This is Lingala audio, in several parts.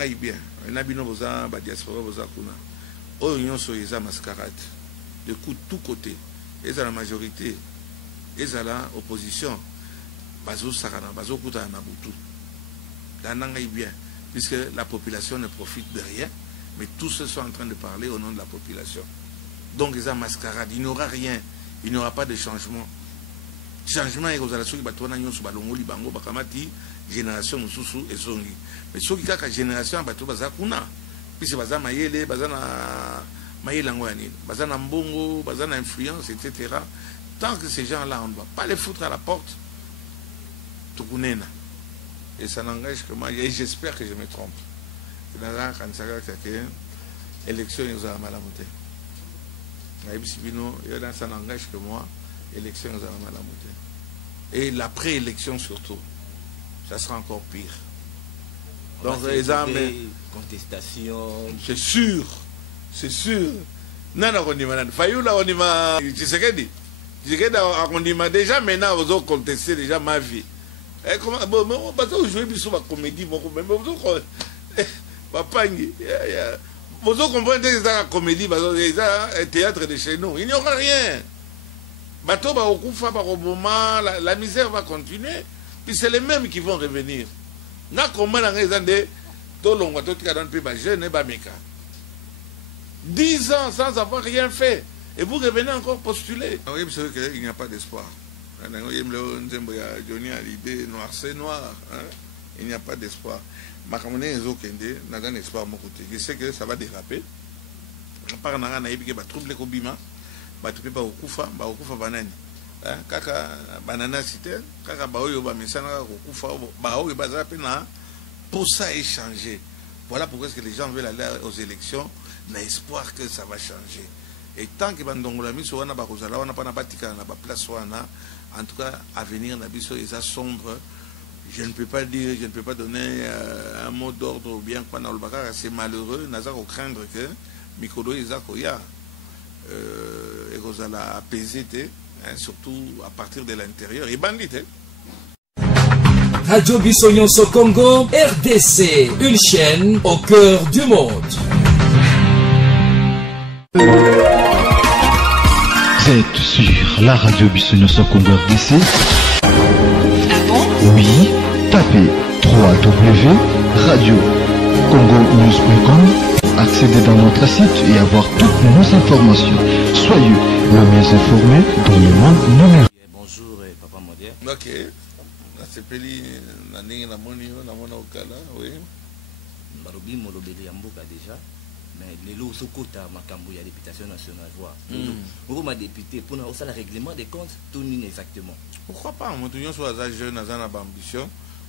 ngai bien na bino boza ba diaspora boza kuna oyo nyonso eza mascarade de tout côté eza la majorité eza la opposition bazo sakana bazo kutana na butu na ngai bien puisque la population ne profite de rien mais tous ceux sont en train de parler au nom de la population. Donc eza mascarade, il n'y aura rien, il n'y aura pas de changement. Changement est aux alations qui batona nyonso balongoli bango bakamati génération mususu ezongi. Mais ceux qui kaka génération bato bazakuna puisque baza mayele bazana mayele ngwani bazana mbongo bazana influence etc. Tant que ces gens-là on ne va pas les foutre à la porte tukunena. Et ça n'engage que moi et j'espère que je me trompe. Dans la élection nous a mal à monter. Ça n'engage que moi, élection nous a mal à monter. Et l'après-élection surtout, ça sera encore pire. Donc les armes, contestation. C'est sûr, c'est sûr. Non, on dit malade. Fayoula, on dit ma. Tu sais qu'elle dit. Tu sais qu'elle dit déjà maintenant, vous avez contesté déjà ma vie. Et comment bon, parce que vous jouez sur ma comédie, mon même vous papa, vous comprenez que c'est la comédie, c'est un théâtre de chez nous. Il n'y aura rien. Bateau va au coup, la misère va continuer. Puis c'est les mêmes qui vont revenir. N'a comment la raison de tout le monde qui a dans le pays jeune et bameka. 10 ans sans avoir rien fait. Et vous revenez encore postuler. Oui, c'est vrai qu'il n'y a pas d'espoir. Johnny a l'idée noir, c'est noir. Il n'y a pas d'espoir. Je sais que ça va déraper. Trouble Kobima, banani. Kaka banana cité, kaka baoyo ba mesana okufa baoyo bazape na pour ça échanger. Voilà pourquoi est-ce que les gens veulent aller aux élections, n'a espoir que ça va changer. Et tant que bandongola miso wana bakozala wana pa na batika na ba place wana, en tout cas avenir na biso eza sombre. Je ne peux pas dire, je ne peux pas donner un mot d'ordre ou bien quoi dans le bagage. C'est malheureux, n'a pas craindre que Mikolo Isakoya et Rosala apaisé, surtout à partir de l'intérieur. Et bandit. Radio Bissonyoso Congo, RDC, une chaîne au cœur du monde. Vous êtes sur la radio Bissonyoso Congo RDC. Oui, tapez www.radiocongonews.com, accédez dans notre site et avoir toutes nos informations. Soyez le mieux informé dans le monde numérique. Bonjour, Papa Modèle. Ok. C'est Peli, la Okala, oui. Barobi Molobeli Yamboka déjà. Mais les lots sont à Makambo, il y a députation nationale. Vous ma député, pour nous, ça le règlement des comptes, tout nous exactement. Pourquoi pas? Moi, tout le monde soit jeune, n'a pas ambition.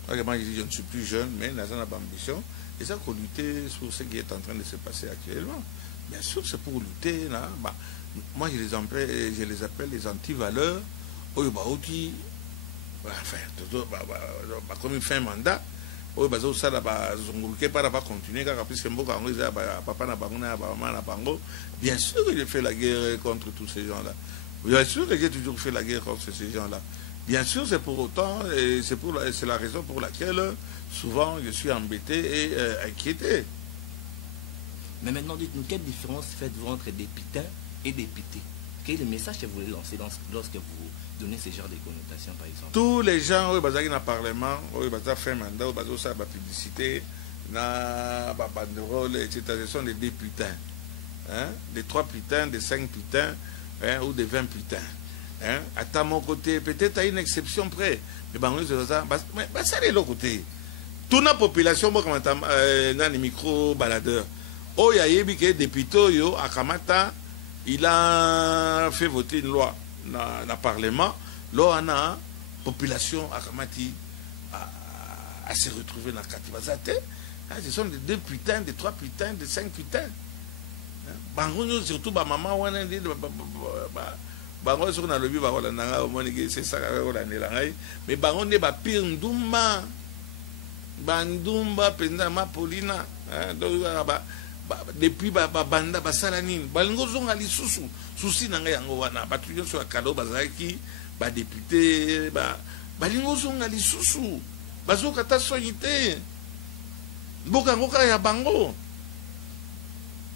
Je ne suis plus jeune, mais n'a pas ambition. Et ça, pour lutter sur ce qui est en train de se passer actuellement. Bien sûr, c'est pour lutter. Là. Bah, moi, je les appelle les anti-valeurs. Enfin, comme il fait un mandat. Oui, bah ça là bah zonguluke pas va continuer car puisque mboka ngo za papa na bango na maman na bango. Bien sûr que j'ai fait la guerre contre tous ces gens-là. Bien sûr que j'ai toujours fait la guerre contre ces gens-là. Bien sûr, c'est pour autant et c'est la raison pour laquelle souvent je suis embêté et inquiété. Mais maintenant, dites-nous quelle différence faites-vous entre député et député? Quel est le message que vous voulez lancer lorsque vous donnez ce genre de connotation, par exemple? Tous les gens qui sont dans le Parlement, qui ont fait un mandat, qui ont fait la publicité, la banderole, etc., ce sont des députés. Hein? Des 3 putains, des 5 putains, hein? Ou des 20 putains. Hein? À mon côté, peut-être à une exception près. Mais ça c'est l'autre côté. Toute la population, moi, dans les micro-baladeurs, il y a des députés, à Kamata, il a fait voter une loi dans le Parlement. Là, on a la population à Kamati à se retrouver dans le Katibazate. Ce sont des 2 putains, des 3 putains, des 5 putains. Surtout, ma maman, on a dit, sur le lobby, c'est ça, mais on est pire Ndumba, Bandumba, Pendama, Paulina. Depuis banda basalanine balingo zonga lisusu susi nanga yango wana batuyo so akalo bazaki ba député balingo zonga lisusu bazoka ta soyité Mboka ngoka ya bango.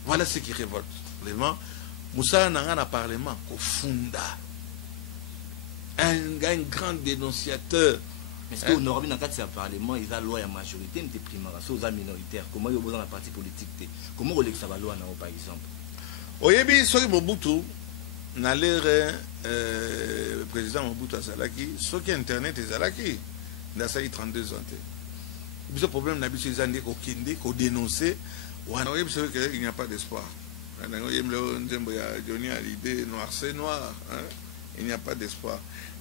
Voilà ce qui révolte. Vraiment, Moussa Nanga na parlement, Kofunda. Un grand dénonciateur. Est-ce qu'au Nord, dans le Parlement, ils ont la loi à majorité, mais primaire, c'est minoritaire. Comment ils ont dans la partie politique? Comment on ça va loi par exemple? Oyebi, soki Mobutu, na l'ère président Mobutu Azalaki, soki Internet Azalaki, dans sa 32 ans. Le problème, c'est qu'ils ont dénoncé, il n'y a pas d'espoir. Johnny a l'idée, noir c'est noir. Il n'y a pas d'espoir.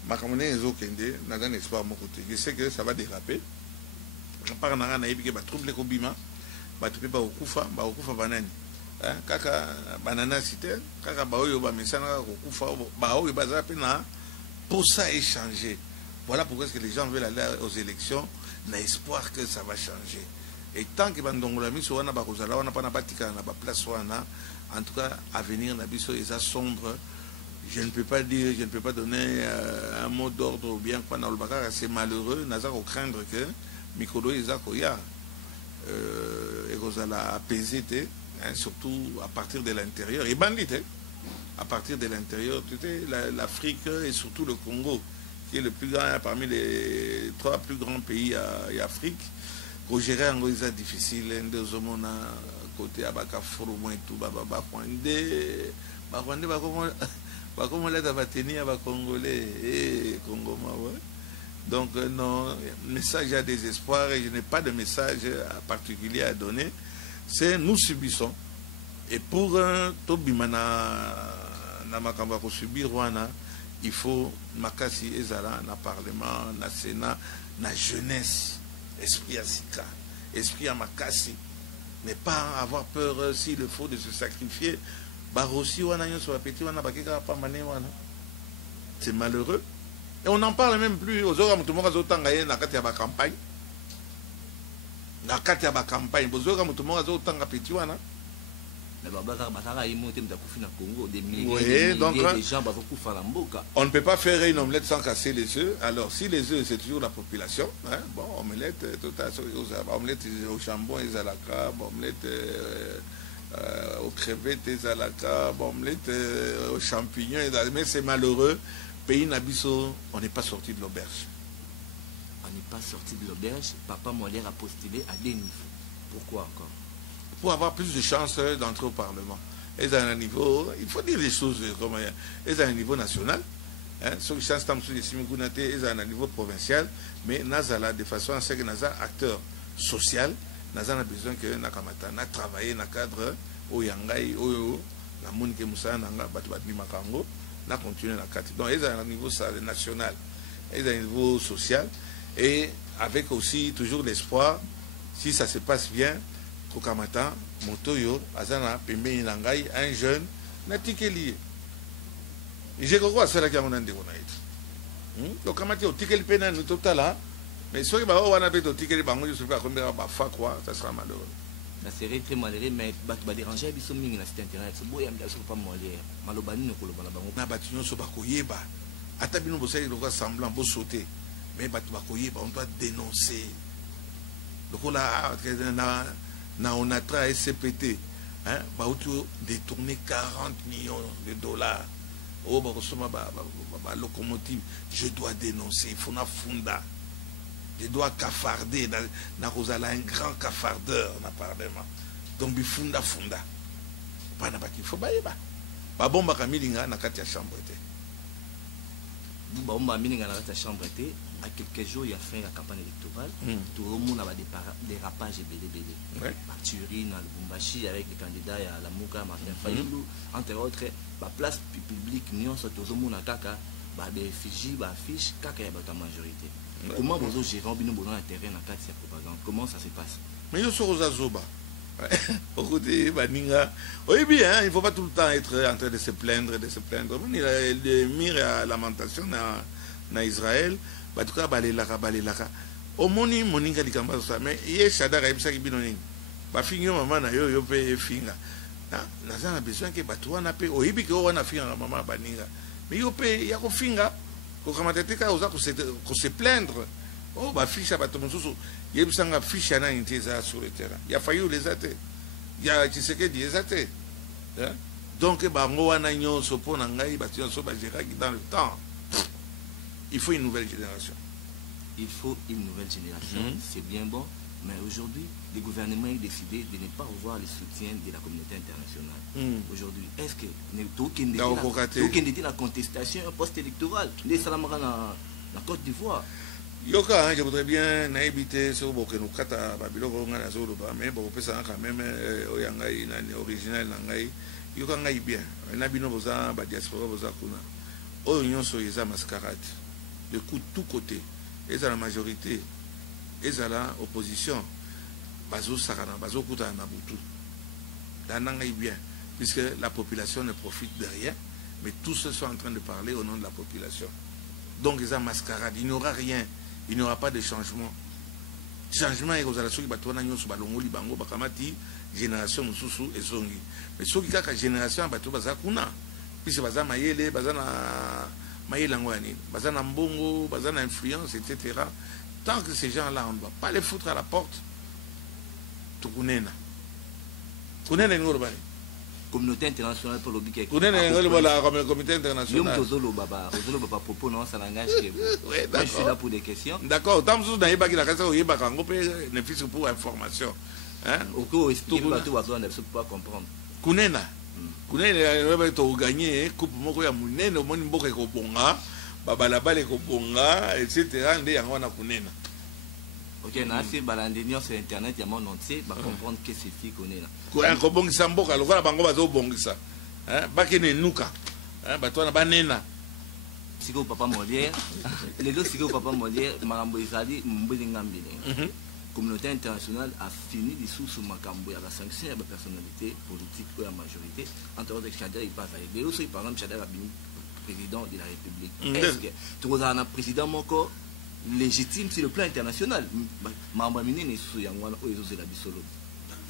Ma commune Kende n'a pas d'espoir à mon côté. Je sais que ça va déraper. Je parle de naïbi qui va troubler Kobima, va trouver pas au Koufa, banane. Kaka banana cité, kaka baoyo ba mesana au Koufa, baoyo bazape na pour ça échanger. Voilà pourquoi est-ce que les gens veulent aller aux élections, n'a espoir que ça va changer. Et tant que bandongola miso wana bakozala wana pana batika na ba place wana, en tout cas avenir na biso eza sombre. Je ne peux pas dire, je ne peux pas donner un mot d'ordre ou bien quoi dans le bagage. C'est malheureux. N'a pas craindre que Mikolo Isakoya et la apaisé, surtout à partir de l'intérieur. Et bandit, à partir de l'intérieur, l'Afrique et surtout le Congo, qui est le plus grand parmi les 3 plus grands pays d'Afrique. Pour gérer un peu difficile, deux hommes côté Abaka Foromo et tout, comme on l'a tenu à Congolais et Congo. Donc, non, message à désespoir et je n'ai pas de message particulier à donner. C'est nous subissons. Et pour Tobimana, Namakamba pour subir Rwanda, il faut Makasi Ezala, na Parlement, na Sénat, na jeunesse, esprit à Sika, esprit à Makasi. Ne pas avoir peur s'il le faut de se sacrifier. C'est malheureux. Et on n'en parle même plus. Aux autres, tout le monde a dans la campagne. Dans la campagne, aux autres, tout le monde a petit. Oui, donc on ne peut pas faire une omelette sans casser les œufs. Alors, si les œufs, c'est toujours la population, hein, bon, omelette, omelette au chambon, ils à la crabe, omelette. Aux crevettes, à la crabe, omelette, aux champignons, mais c'est malheureux. Pays Nabiso, on n'est pas sorti de l'auberge. On n'est pas sorti de l'auberge. Papa Molière a postulé à des niveaux. Pourquoi encore? Pour avoir plus de chances d'entrer au Parlement. Et à un niveau, il faut dire les choses comme et à un niveau national. Ceux qui chantent sur les simulcunatés, et à un niveau provincial, mais Nazala, de façon à ce que Nazala, acteur social, Nazala a besoin que Nakamata na travaillé dans le cadre au Yangai, au la Mounke Moussa, Nanga, Batubadmi Makango, na continué la carte. Donc, ils ont un niveau national, ils ont un niveau social, et avec aussi toujours l'espoir, si ça se passe bien, Kokamata, Motoyo, Azana, Pembe Inangai, un jeune, n'a ticket lié. J'ai quoi c'est là qu'il y a un endroit. Kokamata, au ticket le pénal, nous total là. Mais ceux qui ont un ticket, je ne sais pas combien ça sera malheureux. Ça serait très malheureux, mais tu vas déranger, ils sont mis dans cet internet. C'est beau, il y a pas malheureux. Malobani ne coule pas là-bas. Na bâtiment sur Bakoyeba. Atabino Bossé, il doit semblant, beau sauter. Mais Bakoyeba, on doit dénoncer. Donc là, on a travaillé SCPT. Détourner 40 millions de dollars. Oh, locomotive, je dois dénoncer. Il faut na funda. Je dois cafarder. Na Rosala, un grand cafardeur, na parlement. Donc, il funda. Pas na baki, il faut baïba. Pas bon, baka milinga, na katia chambre. Bomba milinga na katia chambre. À quelques jours, il y a fait la campagne électorale. Tout le monde avait des rapages et BDBD. Turin, à Lubumbashi, avec les candidats à la Mouka, Martin Fayoulou, entre autres, la place publique, nous sommes tous au monde à Kaka, des réfugiés, des affiches, Kaka est la majorité. Comment vous gérez un terrain dans cette propagande? Comment ça se passe? Mais je suis aux Azoba. Oui, bien, il ne faut pas tout le temps être en train de se plaindre, Il y a des mires à lamentation dans Israël. En tout cas, balelaka. Au moni moninga likamba ça, mais hier Shadara ibisa kibinoning. Ba fingo maman na yo pe finga. Na besoin que batou na pe oyibi ke wana finga na maman baninga. Mais yo pe ya ko finga ko kamateteka oza ko se plaindre. Oh, bah, fiche à Batomousou, il y a une fiche à Nintesa sur le terrain. Il y a failli les athées. Il y a Tshisekedi les athées. Donc, bah, Moanagnon, Sopo, Nangaï, Bation, Soba, dans le temps. Il faut une nouvelle génération. Il faut une nouvelle génération, c'est bien bon. Mais aujourd'hui, le gouvernement a décidé de ne pas revoir le soutien de la communauté internationale. Aujourd'hui, est-ce que nous avons la contestation post-électorale les Salamara la Côte d'Ivoire? Yoka, je voudrais bien éviter ce que nous kata Babylone na zoloba, mais bon, ça quand même oyangai original nangai. Yoka ngai bien. Na bino boza ba diaspora boza kuna. O union so yeza mascarade. De coup de tous côtés. Et à la majorité. Et à l'opposition, Bazo Sarana, Bazo Kouta Nabutu. Danangaï bien, puisque la population ne profite de rien, mais tous ceux sont en train de parler au nom de la population. Donc, ils ont mascarade, il n'y aura rien, il n'y aura pas de changement. Changement, il y a des gens qui balongoli bango bakamati génération mususu et zongi. Mais ceux qui ont la génération bato bazakuna, puisque baza mayele, bazana mayele ngwani, bazana mbongo, bazana influence, etc. Tant que ces gens-là, on ne doit pas les foutre à la porte, tout connaît. Connaît les communauté internationale pour l'objet. Connaît la communauté internationale. Propos non, ça n'engage que vous. Je suis là pour des questions. D'accord. Tant que vous n'avez pas la question, vous avez ne fils pour information. Au cours où tout va ne pas comprendre. Connaît Connaît tu gagné coupe moko ya munene au monde mboka ko bonga. Babalabale ko bonga etc. Ndé yango na kunena. Ok, na si balandenion sur internet ya monde entier ba comprendre que c'est fi konena. Ko en ko bongisa mboka lokola bango bazo bongisa. Bakene nuka. Bato na banena. Siko papa Molière. Les deux siko papa Molière makambo ezali mbeli ngambile. Communauté internationale a fini de sous makambo ya la sanction ya ba personnalité politique ou la majorité entre autres Chadel il passe avec les autres par exemple Chadel a bini président de la République. Est-ce que tu as un président moko légitime sur le plan international? Mamamine ne sous yangwana o ezo la bisolo.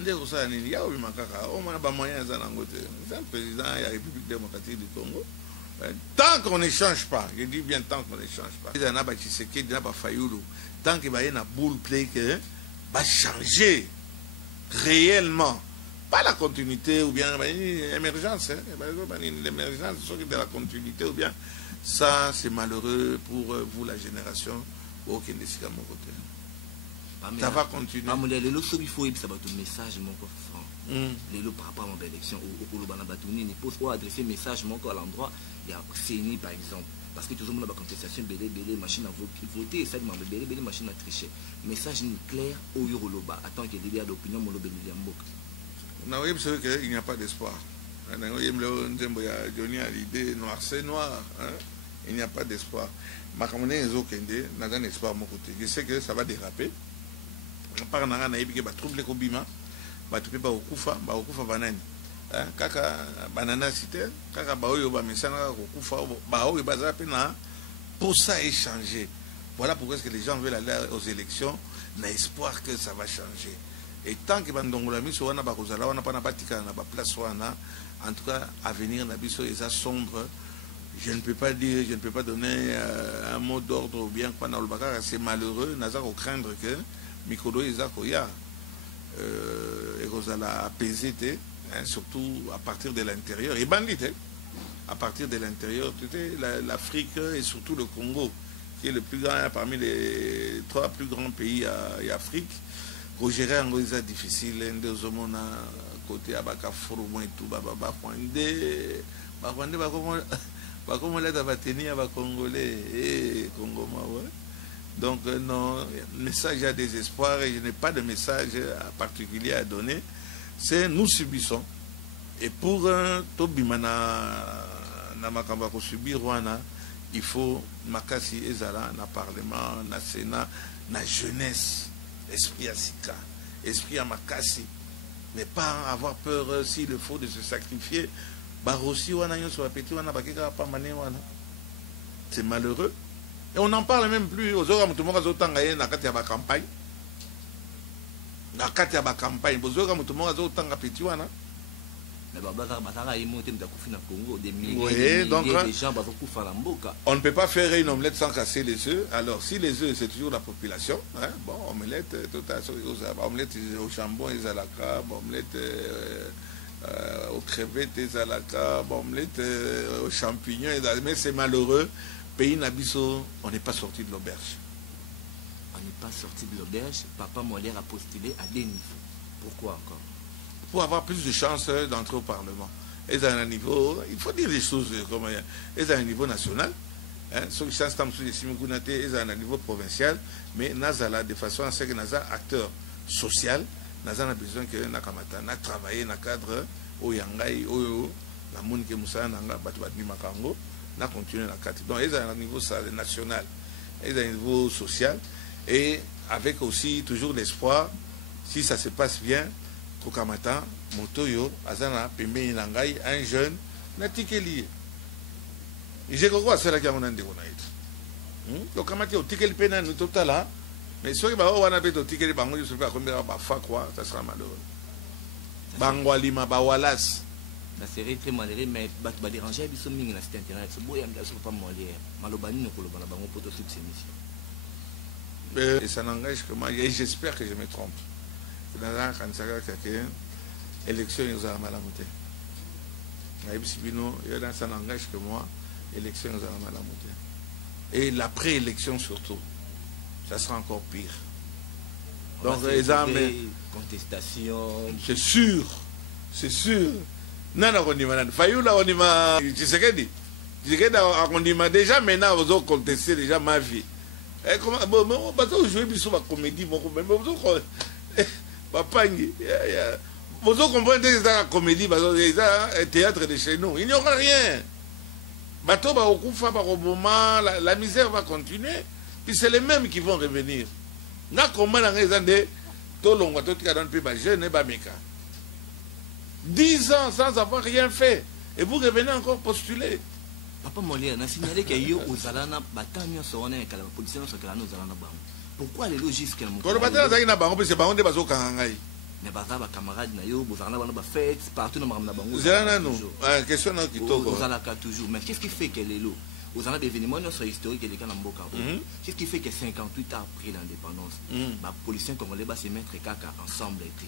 Ndeko ça ni ya obi makaka o mona ba moyen za nangote. C'est un président de la République démocratique du Congo. Tant qu'on ne change pas, je dis bien tant qu'on ne change pas. Il y en a qui se quittent, il y en a Fayoulou. Tant qu'il y a une boule play que va changer réellement. Pas la continuité ou bien l'émergence. L'émergence, c'est de la continuité ou bien ça, c'est malheureux pour vous, la génération. Aucun décide à mon côté. Ça va continuer. Les lots, il faut un message, mon coffre. Les lots par rapport à mon élection, au Koloban Batouni, il faut adresser un message à l'endroit. Il y a CENI par exemple. Parce que tout le monde a une contestation, belé, machine à voter, et ça, belé, machine à tricher. Message clair au Yoroloba. Attends qu'il y ait d'opinion, mon lobby de Mbok. Il n'y a pas d'espoir. Johnny a l'idée noir, c'est noir. Il n'y a pas d'espoir. Ma communauté est okende, n'a pas d'espoir à mon côté. Je sais que ça va déraper. Par n'a pas de trouble les Kobima, bah tu peux pas au Koufa banane. Kaka banana cité, kaka baoyo ba mesana au Koufa, baoyo bazape na pour ça échanger. Voilà pourquoi est-ce que les gens veulent aller aux élections, n'a espoir que ça va changer. Et tant que bandongola miso wana bakozala wana pana batika na ba place wana, en tout cas avenir na biso eza sombre. Je ne peux pas dire, je ne peux pas donner un mot d'ordre ou bien quoi dans le bakara, c'est malheureux, n'a pas craindre que Mikolo Ezakoya et Rosala apaisé, surtout à partir de l'intérieur et bandit, à partir de l'intérieur, l'Afrique et surtout le Congo qui est le plus grand parmi les 3 plus grands pays d'Afrique. Pour gérer un peu difficile, deux hommes côté Abaka Forum et tout, comme l'aide à tenir à Congolais et Congo. Donc, non, message à désespoir et je n'ai pas de message particulier à donner. C'est nous subissons. Et pour Tobimana, Namakamba subir Rwanda, il faut Makasi Ezala, na Parlement, na Sénat, na jeunesse. Esprit à Sika, esprit à Makassi, ne pas avoir peur s'il le faut de se sacrifier. C'est malheureux. Et on n'en parle même plus. Aux autres, tout le monde a na kati ya campagne. Na kati ya campagne, aux autres, tout le monde a petit wana. On ne peut pas faire une omelette sans casser les œufs. Alors, si les œufs, c'est toujours la population, hein, bon, omelette, omelette au jambon, ils à la crabe, omelette aux crevettes, ils à la crabe, omelette aux champignons, mais c'est malheureux. Pays Nabiso, on n'est pas sorti de l'auberge. On n'est pas sorti de l'auberge. Papa Molière a postulé à des niveaux. Pourquoi encore? Pour avoir plus de chances d'entrer au Parlement. Et à un niveau, il faut dire les choses comme et à un niveau national. Ceux qui sont à un niveau provincial, mais Nazala de façon à ce que Nazala acteur social, Nazala a besoin que Nakamata na travailler dans le cadre au Yangai, au la monde que Moussa Nanga Batouadni Makango, na continuer la carte. Donc ils à un niveau national, ils à un niveau social, et avec aussi toujours l'espoir, si ça se passe bien, Kokamata, Motoyo, Azana, Pembe Nangai, un jeune, n'a tikeli. J'ai quoi c'est là qui a mon andi on a été. Kokamata, au tikeli pena nous total là, mais ceux qui va on a fait au tikeli bango, je sais pas combien va faire quoi, ça sera malheureux. Bangwalima bawalas. La série très malheureux, mais bat déranger, ils sont mis dans cet internet. C'est beau, il y a pas Molière. Malobani ne colle pas dans bango pour toute cette émission. Et ça n'engage que moi, et j'espère que je me trompe. Dans la élection, ils ont mal à monter. Ça n'engage que moi, élection, ils ont mal à monter. Et l'après-élection surtout, ça sera encore pire. Donc, les armes. Contestation. C'est sûr. C'est sûr. Non, on dit, Fayoula, on dit, tu sais qu'elle dit. Tu sais qu'elle dit, déjà, maintenant, vous avez contesté déjà ma vie. Et comment, bon, on jouer sur la comédie, vous comprenez que c'est la comédie, c'est un théâtre de chez nous. Il n'y aura rien. La misère va continuer. Puis c'est les mêmes qui vont revenir. 10 ans sans avoir rien fait. Et vous revenez encore postuler. Papa Molière, on a signalé qu'il y a eu aux Alana, Batania, Sorone, et que la police n'a pas aux Alana. Pourquoi les logistes qu'elle m'a mais bazaba camarade na yo bozana bana ba fête partout dans marama bango zana non question na kitoko bozala ka toujours mais qu'est-ce qui fait que les lots bozana des événements historiques les cas na mboka qu'est-ce qui fait que 58 ans après l'indépendance ba policiers congolais ba se mettre kaka ensemble été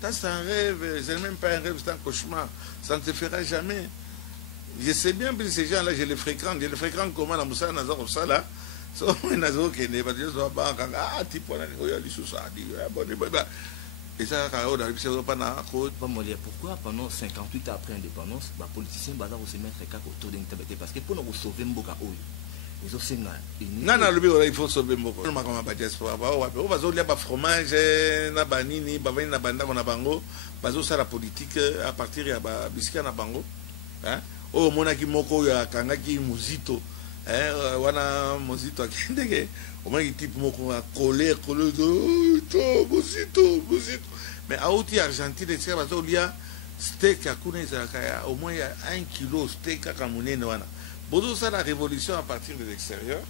ça c'est un rêve, c'est même pas un rêve, c'est un cauchemar, ça ne se fera jamais. Je sais bien que ces gens là je les fréquente comment la Moussa Nazar au Sala so Nazar qui n'est pas dire so ba ah type on a eu sous ça dit et ça, pas Molière, pourquoi pendant 58 ans après l'indépendance, les politiciens vont se mettre autour d'une table? Parce que pour nous sauver Mboka, ils ont fait non, il faut sauver Mboka. On va dire fromage, nabanini, bavani nabanda na bango, bazo ça la politique à partir de biscuit na bango. Oh monaki moko ya kangaki muzito. Wana muzito akindeke. Au moins, il type à coller, mais à outil argentine, il y a steak à au moins il y a 1 kilo steak à Kamoune. Bon, ça la révolution à partir de l'extérieur,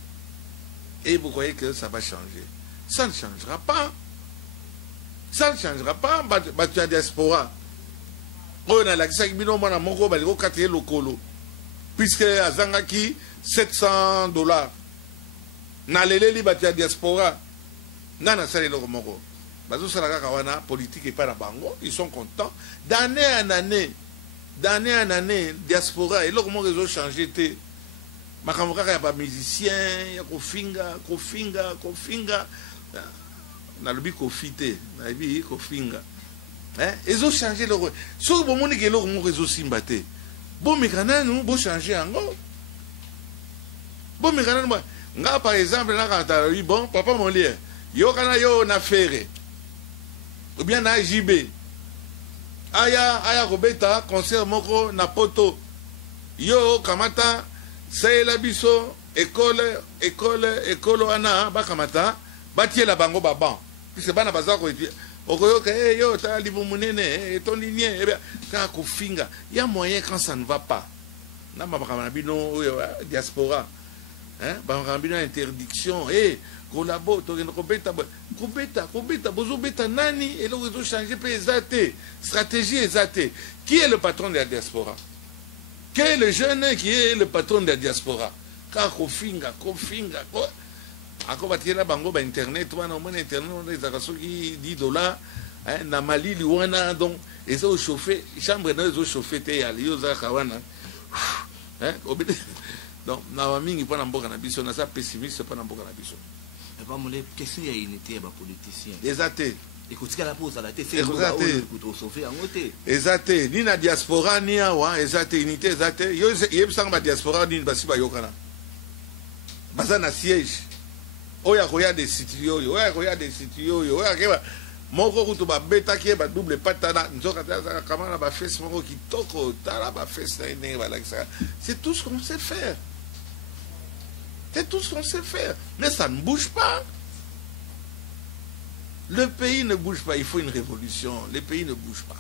et vous croyez que ça va changer. Ça ne changera pas. Ça ne changera pas. Tu as diaspora. On a la puisque à Zangaki, $700. Naleleli batia diaspora nana sali loko moko bazo salaka kawana politique et pas la bango ils sont contents d'année en année diaspora et loko moko ils ont changé te makamboka ya ba musicien ya kofinga na lobi kofite na bi kofinga ils ont changé loko so bo moni ke loko moko ils ont simbate bon mekana nous bo changer ango bon mekana moi nga par exemple na bon papa Molière yo kana yo na ferre ou bien na JB aya kobeta concert moko na poto yo kamata sayela biso école wana ba kamata batie la bango baban puisque bana bazako okoyoka yo ta libu munene etondi nie ka kofinga ya moyen quand ça ne va pas na mabaka na bino diaspora Bambina interdiction, collabo, kobeta, bozo beta nani, et là ils ont changé stratégie exate. Qui est le patron de la diaspora? Quel est le jeune qui est le patron de la diaspora? Car kofinga. Ako batira bango ba internet, wana mon internet, on les a qui $10, na Mali liwana donc ils ont chauffé, chambre ils ont chauffé te ya lioza kawana. Donc, Nawami n'est pas dans le biso, on a ça pessimiste, pas dans le biso. Mais pas mon question il y a unité à politicien. Exact. Écoute, la pose à la tête, exact. Ni na diaspora ni awa, exact unité exact. Yo yebsanga ba diaspora ni basi ba yokana. Baza na siège. Oya koya des studios, oya koya des studios, oya keba moko kutu ba beta ki ba double patana nzoka ta kamana ba face moko kitoko tala ba face na ine ba like ça. C'est tout ce qu'on sait faire. C'est tout ce qu'on sait faire. Mais ça ne bouge pas. Le pays ne bouge pas. Il faut une révolution. Le pays ne bouge pas.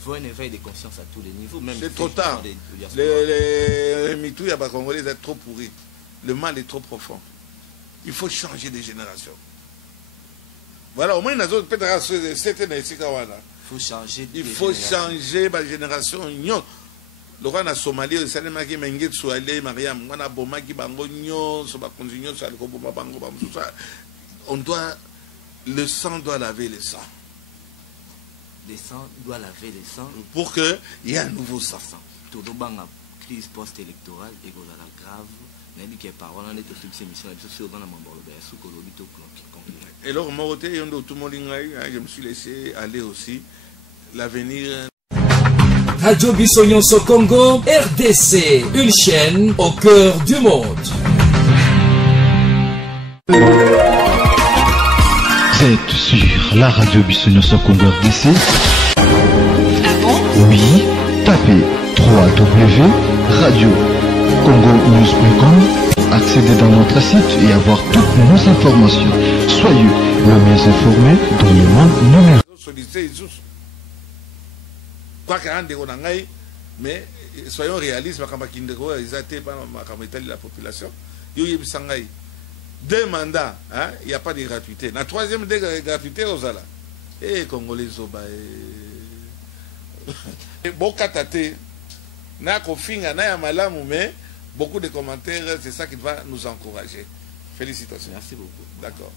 Il faut un éveil de conscience à tous les niveaux. C'est trop tard. Les MeToo, les Congolais sont trop pourris. Le mal est trop profond. Il faut changer de génération. Voilà, au moins, il faut changer ma génération. Le roi na Somalie, il s'est dit que Menget Soualé, Mariam, on a bomaki bangonyo, so ba konzinyo, so alko bomba bango bam tout ça. On doit, le sang doit laver le sang. Le sang doit laver le sang pour que il y ait un nouveau sang. Tout le monde a crise post-électorale et qu'on a la grave. N'importe quelle parole, on est au succès mission, et sur dans la mambo, sous colobito et alors moi tout le monde je me suis laissé aller aussi. L'avenir. Radio Bissonyonso Congo, RDC, une chaîne au cœur du monde. Vous êtes sur la radio Bissonyonso Congo RDC. Oui, tapez www.radiocongonews.com, accédez dans notre site et avoir toutes nos informations. Soyez le mieux informé dans le monde numérique. Mais soyons réalistes, la population. Deux mandats, il n'y a pas de gratuité. La troisième gratuité aux ala. Et Congolais Zoba. Bokatate. Na kofinga na ya malamu, mais beaucoup de commentaires, c'est ça qui va nous encourager. Félicitations. Merci beaucoup. D'accord.